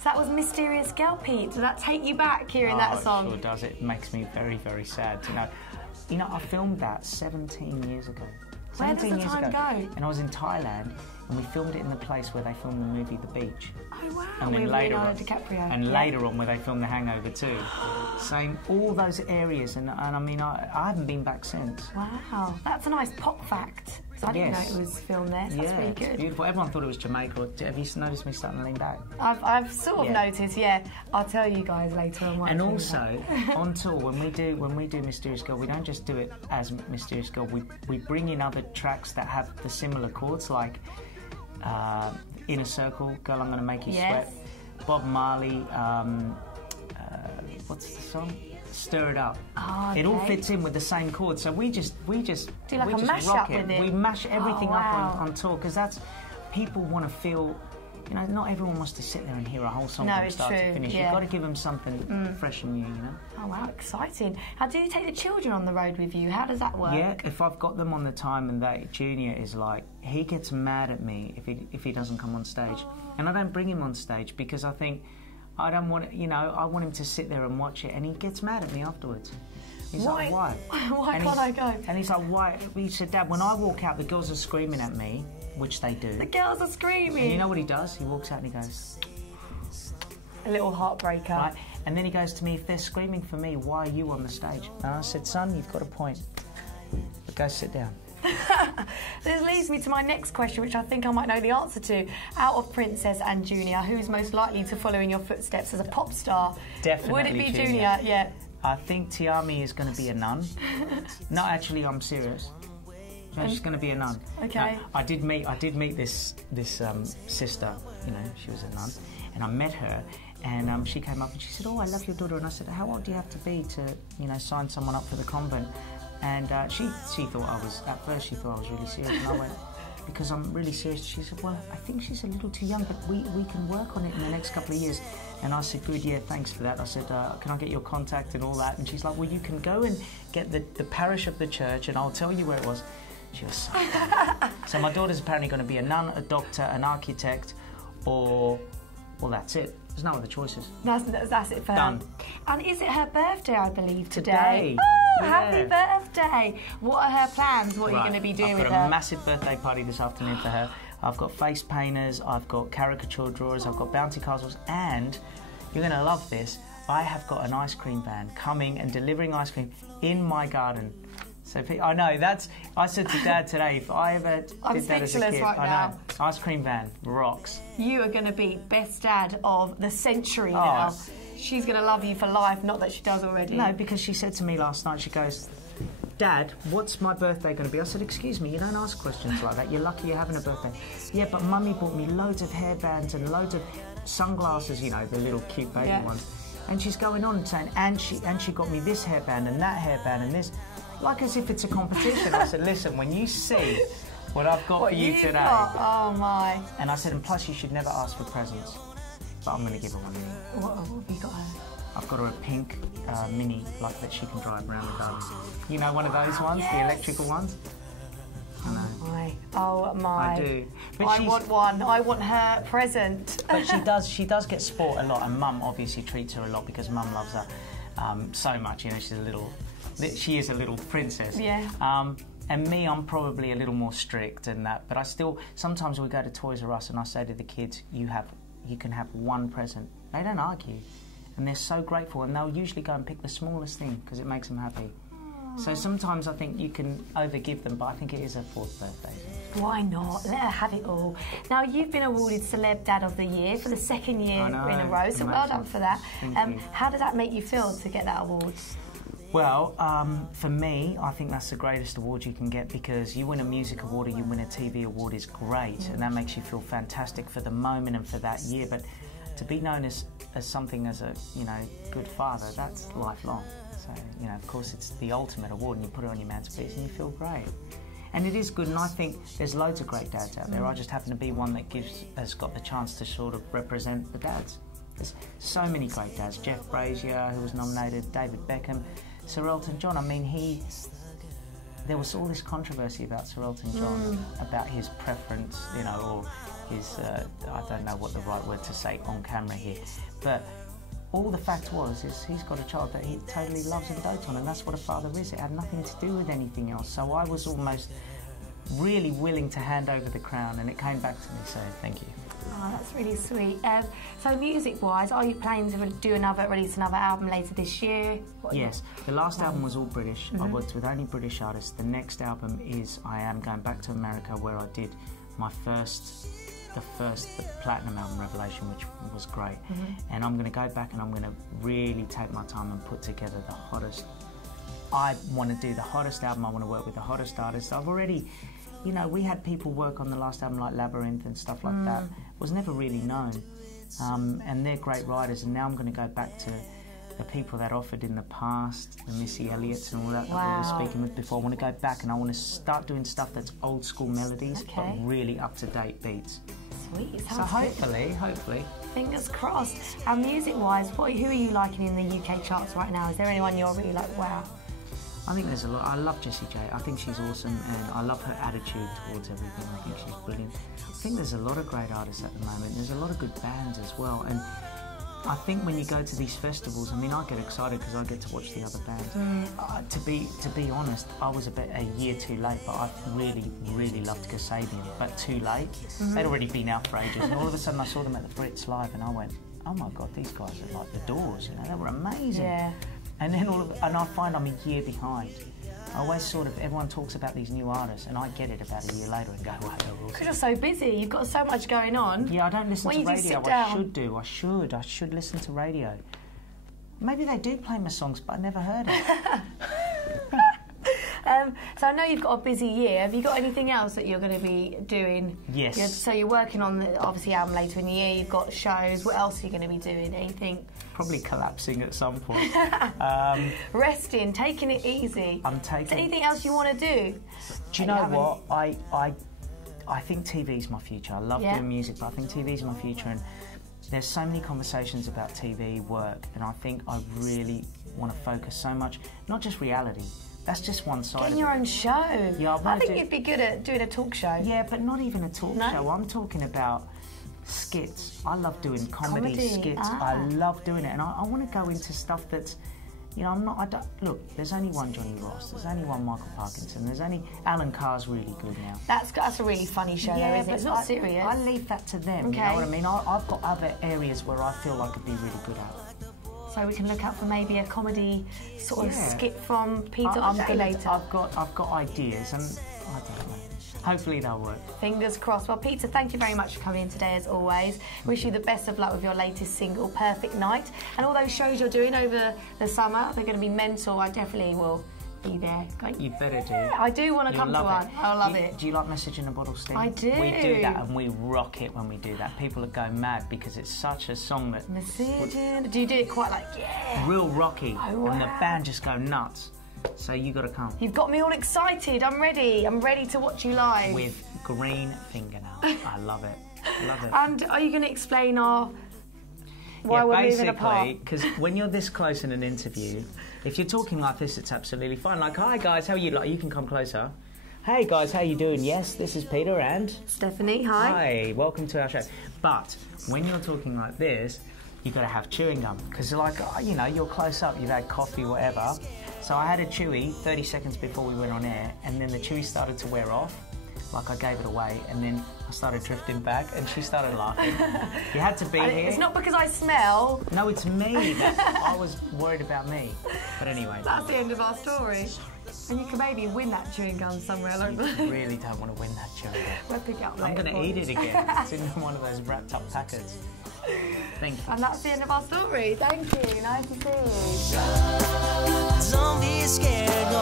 So that was Mysterious Girl, Pete. Does that take you back hearing that song? It sure does. It makes me very, very sad. You know, I filmed that 17 years ago. Where does the time go? And I was in Thailand, and we filmed it in the place where they filmed the movie The Beach. Oh wow! And then later on, DiCaprio. And later on, where they filmed The Hangover too. Same, all those areas, and I mean, I haven't been back since. Wow, that's a nice pop fact. So I didn't know it was filmed there. So that's really good. It's beautiful. Everyone thought it was Jamaica. Have you noticed me starting to lean back? I've sort of noticed. Yeah, I'll tell you guys later on. And also on tour, when we do Mysterious Girl, we don't just do it as Mysterious Girl. We bring in other tracks that have the similar chords, like Inner Circle, Girl, I'm Gonna Make You Sweat. Bob Marley. What's the song? Stir It Up. Oh, okay. It all fits in with the same chords, so we just do like a mash up with it. We mash everything up on tour, because that's, people want to feel, you know, not everyone wants to sit there and hear a whole song from start to finish. You've got to give them something fresh and new, you know. Oh wow, exciting! How do you take the children on the road with you? How does that work? Yeah, if I've got them on the time, and that Junior is like, he gets mad at me if he doesn't come on stage, and I don't bring him on stage because I think, I don't want, you know, I want him to sit there and watch it, and he gets mad at me afterwards. He's like, why? Why can't I go? And he's like, why? He said, Dad, when I walk out, the girls are screaming at me, which they do. The girls are screaming. And you know what he does? He walks out and he goes... A little heartbreaker. Right? And then he goes to me, if they're screaming for me, why are you on the stage? And I said, son, you've got a point. But go sit down. This leads me to my next question, which I think I might know the answer to. Out of Princess and Junior, who's most likely to follow in your footsteps as a pop star? Definitely Would it be Junior? Yeah. I think Tiami is going to be a nun. No, actually, I'm serious. She's going to be a nun. Okay. Now, I did meet this sister. You know, she was a nun, and I met her. And she came up and she said, "Oh, I love your daughter." And I said, "How old do you have to be to, you know, sign someone up for the convent?" And she thought I was, at first she thought I was really serious, and I went, "Because I'm really serious." She said, "Well, I think she's a little too young, but we can work on it in the next couple of years." And I said, "Good, yeah, thanks for that." I said, "Can I get your contact and all that?" And she's like, "Well, you can go and get the parish of the church, and I'll tell you where it was." She was so So my daughter's apparently going to be a nun, a doctor, an architect, or, well, that's it. There's no other choices. That's it for Done. her. And is it her birthday, I believe, today? Oh, happy birthday! What are her plans? What are you going to be doing with her? I've got a massive birthday party this afternoon for her. I've got face painters, I've got caricature drawers, I've got bouncy castles, and you're going to love this, I have got an ice cream van coming and delivering ice cream in my garden. So I know, I said to Dad today, if I ever did that as a kid, right now. Ice cream van rocks. You are going to be best dad of the century now. She's going to love you for life, not that she does already. No, because she said to me last night, she goes, "Dad, what's my birthday going to be?" I said, "Excuse me, you don't ask questions like that. You're lucky you're having a birthday." "Yeah, but Mummy bought me loads of hairbands and loads of sunglasses, you know, the little cute baby ones." And she's going on and saying, and she got me this hairband and that hairband and this, like as if it's a competition. I said, "Listen, when you see what I've got for you today..." Oh my. And I said, "And plus you should never ask for presents." But I'm going to give her one. What have you got her? I've got her a pink Mini, like that she can drive around the garden. You know, one of those ones, the electrical ones? I know. Oh my. I do. But I want one. I want her present. But she does get sport a lot, and Mum obviously treats her a lot because Mum loves her so much. You know, she is a little princess. Yeah. And me, I'm probably a little more strict in that. But I still, sometimes we go to Toys R Us and I say to the kids, you can have one present. They don't argue. And they're so grateful, and they'll usually go and pick the smallest thing because it makes them happy. So sometimes I think you can overgive them, but I think it is her 4th birthday. Why not? Let her have it all. Now, you've been awarded Celeb Dad of the Year for the 2nd year in a row, so well done for that. How did that make you feel to get that award? Well, for me, I think that's the greatest award you can get, because you win a music award or you win a TV award is great, and that makes you feel fantastic for the moment and for that year. But to be known as something as a, you know, good father, that's lifelong. So, you know, of course, it's the ultimate award, and you put it on your mantelpiece and you feel great. And it is good, and I think there's loads of great dads out there. I just happen to be one that has got the chance to sort of represent the dads. There's so many great dads. Jeff Brazier, who was nominated, David Beckham, Sir Elton John. I mean, there was all this controversy about Sir Elton John, about his preference, you know, or is, I don't know what the right word to say on camera here, but all the fact is he's got a child that he totally loves and dotes on, and that's what a father is. It had nothing to do with anything else. So I was almost really willing to hand over the crown, and it came back to me, so thank you. Oh, that's really sweet. So music-wise, are you planning to release another album later this year? Yes, the last album was all British. I worked with only British artists. The next album is, I am going back to America, where I did my the platinum album, Revelation, which was great. And I'm going to go back and I'm going to really take my time and put together the hottest. I want to do the hottest album. I want to work with the hottest artists. I've already, you know, we had people work on the last album like Labyrinth and stuff like that. Was never really known. And they're great writers, and now I'm going to go back to the people that offered in the past, the Missy Elliott's and all that that we were speaking with before. I want to go back and I want to start doing stuff that's old school melodies, but really up-to-date beats. Sweet. So hopefully. Fingers crossed. And music-wise, who are you liking in the UK charts right now? Is there anyone you're really like, wow? I think there's a lot. I love Jessie J. I think she's awesome, and I love her attitude towards everything. I think she's brilliant. I think there's a lot of great artists at the moment. There's a lot of good bands as well, and I think when you go to these festivals, I mean, I get excited because I get to watch the other bands. To be honest, I was a year too late, but I really loved Kasabian, but too late. They'd already been out for ages, and all of a sudden I saw them at the Brits live, and I went, oh my God, these guys are like the Doors, you know, they were amazing. Yeah. And then I find I'm a year behind. I always everyone talks about these new artists, and I get it about a year later and go, wow. Because you're so busy, you've got so much going on. Yeah, I don't listen to radio. I should listen to radio. Maybe they do play my songs, but I never heard it. So I know you've got a busy year. Have you got anything else that you're going to be doing? Yes. So you're working on the obviously album later in the year. You've got shows. What else are you going to be doing? Anything? Probably collapsing at some point. Resting, taking it easy. I'm taking. Is there anything else you want to do? Do you know what? I think TV's my future. I love doing music, but I think TV's my future, and there's so many conversations about TV work, and I think I really want to focus so much, not just reality. That's just one side. Getting your own show. Yeah, I think you'd be good at doing a talk show. Yeah, but not even a talk show. I'm talking about skits. I love doing comedy skits. I love doing it, and I want to go into stuff that's, you know, look, there's only one Johnny Ross, there's only one Michael Parkinson, there's only Alan Carr's really good now. That's a really funny show, though, isn't it? It's not serious. I leave that to them. You know what I mean? I've got other areas where I feel I could be really good at. So we can look out for maybe a comedy sort of skit from Peter later. I've got ideas, and I don't know. Hopefully they'll work. Fingers crossed. Well, Peter, thank you very much for coming in today, as always. Wish you the best of luck with your latest single, Perfect Night. And all those shows you're doing over the summer, they're going to be mental. I definitely will be there. You better do. I do want to come to one. I'll love it. Do you like Message in a Bottle, Steve? I do. We do that, and we rock it when we do that. People go mad because it's such a song that... Message in... Do you do it quite like, real rocky, oh, wow. And the band just go nuts. So you got to come. You've got me all excited. I'm ready. I'm ready to watch you live. With green fingernails. I love it. Love it. And are you going to explain why we're moving apart? Basically, because when you're this close in an interview, if you're talking like this, it's absolutely fine. Like, hi guys, how are you? Like, you can come closer. Hey guys, how you doing? Yes, this is Peter and... Stephanie, hi. Hi, welcome to our show. But when you're talking like this, you've got to have chewing gum. Because, like, you know, you're close up, you've had coffee, whatever. So I had a chewy 30 seconds before we went on air, and then the chewy started to wear off. Like, I gave it away, and then I started drifting back, and she started laughing. You had to be here. It's not because I smell. No, it's me. I was worried about me. But anyway. That's the end of our story. And you can maybe win that chewing gum somewhere along the line. You really don't want to win that chewing gum. We'll pick it up later. I'm going to eat it again. It's in one of those wrapped up packets. Thank you. And that's the end of our story. Thank you. Nice to see you. Don't be scared,